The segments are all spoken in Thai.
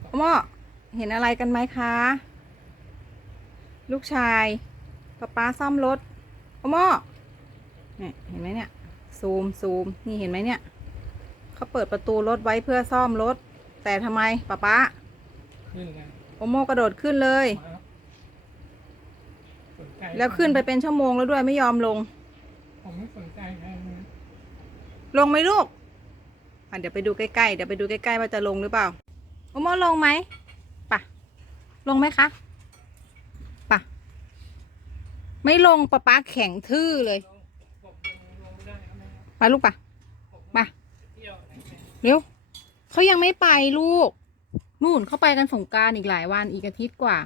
ต่อโอโมเห็นอะไรกันไหมคะ ลูกชายป๊าป๊าซ่อมรถโอโมเนี่ยเห็นไหมเนี่ย ซูมซูมนี่เห็นไหมเนี่ยเขาเปิดประตูรถไว้เพื่อซ่อมรถ แต่ทำไมป๊าป๊าขึ้นไงโอโมกระโดดขึ้นเลยมาสนใจแล้วขึ้นไปเป็นชั่วโมงแล้วด้วยไม่ยอมลงผมไม่สนใจใครเลยลงไหมลูก อะเดี๋ยวไปดูใกล้ๆ เดี๋ยวไปดูใกล้ๆ ว่าจะลงหรือเปล่า โอโมลงไหมป่ะ ลงไหมคะป่ะ ไม่ลงปะป๊าแข็งทื่อเลยไปลูกปะผมมาเที่ยวไหนแม่เร็วเขายังไม่ไปลูก นู่นเขาไปกันสงการอีกหลายวันอีกอาทิตย์กว่า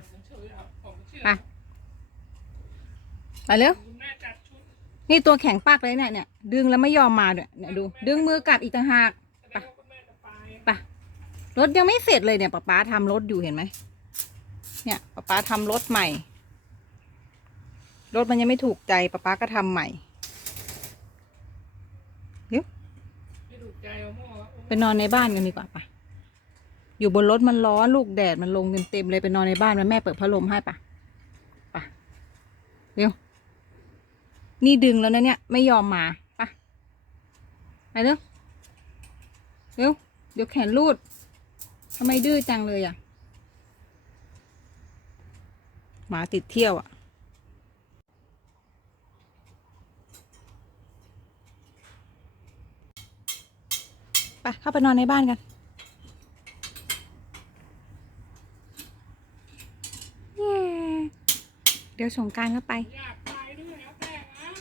ไปไปเร็วนี่ตัวแข็งปากเลยเนี่ยเนี่ยดึงแล้วไม่ยอมมาด้วยเนี่ยดู ดึงมือกัดอีกต่างหากแสดงว่าคุณแม่จะไปไป รถยังไม่เสร็จเลยเนี่ยป๊าป๊าทำรถอยู่เห็นไหมเนี่ยป๊าป๊าทำรถใหม่ รถมันยังไม่ถูกใจป๊าป๊าก็ทำใหม่ไม่ถูกใจเอาหม้อครับไปนอนในบ้านกันดีกว่าปะอยู่บนรถมันร้อนลูกแดดมันลงเต็มๆเลยไปนอนในบ้านมันแม่เปิดพัดลมให้ปะปะเร็วนี่ดึงแล้วนะเนี่ยไม่ยอมมาปะไปเร็วเร็วเดี๋ยวแขนรูด ทำไมดื้อจังเลยอะ หมาติดเที่ยวอะ ไปเข้าไปนอนในบ้านกันเย้เดี๋ยวสงกรารก็ไปยาก